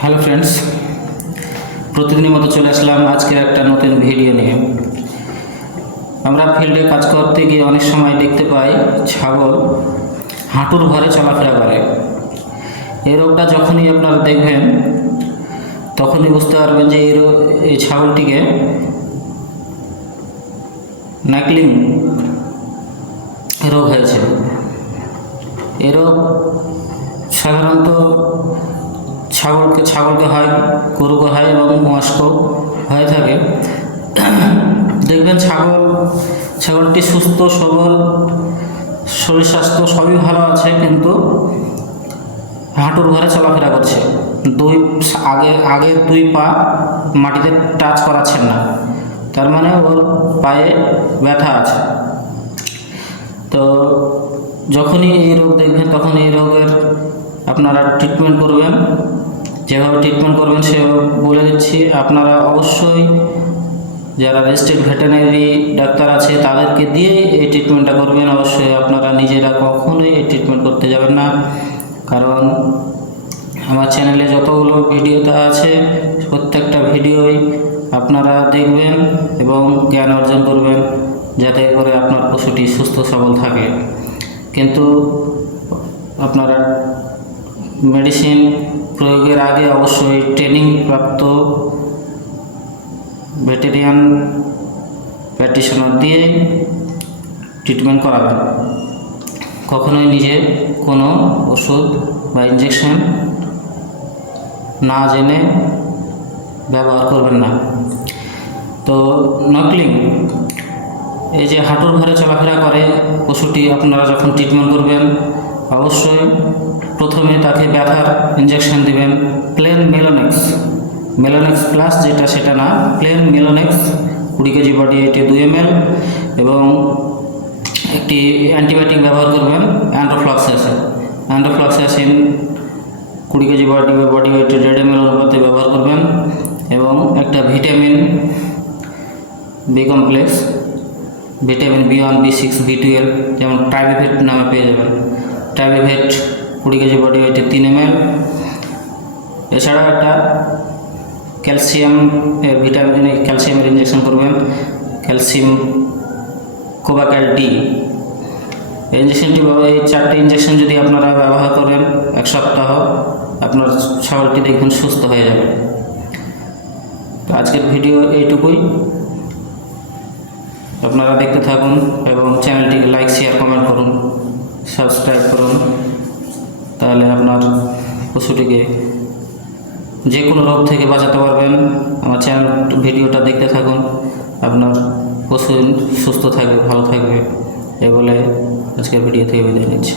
Hello friends, প্রতিদিনের মতো চলে আসলাম আজকের একটা নতুন ভিডিও নিয়ে। আমরা ফিল্ডে কাজ করতে গিয়ে অনেক সময় দেখতে পাই ছাগল হাঁটুর ভরে চলাফেরা করে। এই রোগটা যখনই আপনারা দেখবেন, তখনই বুঝতে পারবেন যে এই এই ছাগলটিকে নাকলিং রোগ হয়েছে। এ রোগ সাধারণত ছাগলকে ছাগলকে হয়, গরুকে হয় এবং মস্কো হয়ে থাকে। দেখবেন ছাগল, ছাগলটি সুস্থ, সবল, শরীর স্বাস্থ্য সবই ভালো আছে, কিন্তু হাঁটুর ঘরে চলাফেরা করছে। দুই আগে আগের দুই পা মাটিতে টাচ করাচ্ছেন না। তার মানে ওর পায়ে ব্যথা আছে। তো যখনই এই রোগ দেখবেন, তখন এই রোগের আপনারা ট্রিটমেন্ট করবেন। যেভাবে ট্রিটমেন্ট করবেন সেভাবে বলে দিচ্ছি। আপনারা অবশ্যই যারা রেজিস্টার্ড ভেটেনারি ডাক্তার আছে, তাদেরকে দিয়েই এই ট্রিটমেন্টটা করবেন। অবশ্যই আপনারা নিজেরা কখনোই এই ট্রিটমেন্ট করতে যাবেন না। কারণ আমার চ্যানেলে যতগুলো ভিডিওতে আছে, প্রত্যেকটা ভিডিওই আপনারা দেখবেন এবং জ্ঞান অর্জন করবেন, যাতে করে আপনার পশুটি সুস্থ, সবল থাকে। কিন্তু আপনারা মেডিসিন প্রয়োগের আগে অবশ্যই ট্রেনিং প্রাপ্ত ভেটেরিয়ান প্র্যাকটিশনার দিয়ে ট্রিটমেন্ট করাবেন কখনোই নিজে কোনো ওষুধ বা ইঞ্জেকশন না জেনে ব্যবহার করবেন না। তো নকলিং এই যে হাঁটুর ঘরে চলাফেরা করে পশুটি আপনারা যখন ট্রিটমেন্ট করবেন অবশ্যই প্রথমে তাকে ব্যথার ইঞ্জেকশন দিবেন প্লেন মেলোনেক্স মেলোনেক্স প্লাস যেটা সেটা না প্লেন মেলোনেক্স কুড়ি কেজি বডি এটি দুই এম এবং একটি অ্যান্টিবায়োটিক ব্যবহার করবেন অ্যান্ড্রোফ্লক্সাসিন অ্যান্ড্রোফ্লক্সাসিন কুড়ি কেজি বডি বডি ওয়েটে দেড় এম এল অনুপাতে ব্যবহার করবেন এবং একটা vitamin B complex vitamin B one B six B twelve যেমন ট্রাইভিভেট নামে পেয়ে যাবেন। ট্রাইভিভেট কুড়ি কেজি বডি ওয়েটে তিন এম এছাড়াও একটা ক্যালসিয়াম ভিটামিন ক্যালসিয়ামের ইঞ্জেকশন করবেন। Calcium Cobacal D. ইঞ্জেকশনটি এই চারটি ইঞ্জেকশন যদি আপনারা ব্যবহার করেন এক সপ্তাহ, আপনার ছাগলটি দেখবেন সুস্থ হয়ে যাবে। তো আজকের ভিডিও এইটুকুই। আপনারা দেখতে থাকুন এবং চ্যানেলটিকে লাইক শেয়ার কমেন্ট করুন সাবস্ক্রাইব করুন তাহলে আপনার পশুটিকে যে কোনো রোগ থেকে বাঁচাতে পারবেন। আমার চ্যানেল ভিডিওটা দেখতে থাকুন। আপনার পশু সুস্থ থাকবে, ভালো থাকবে। এ বলে আজকের ভিডিও থেকে বিদায় নিচ্ছি।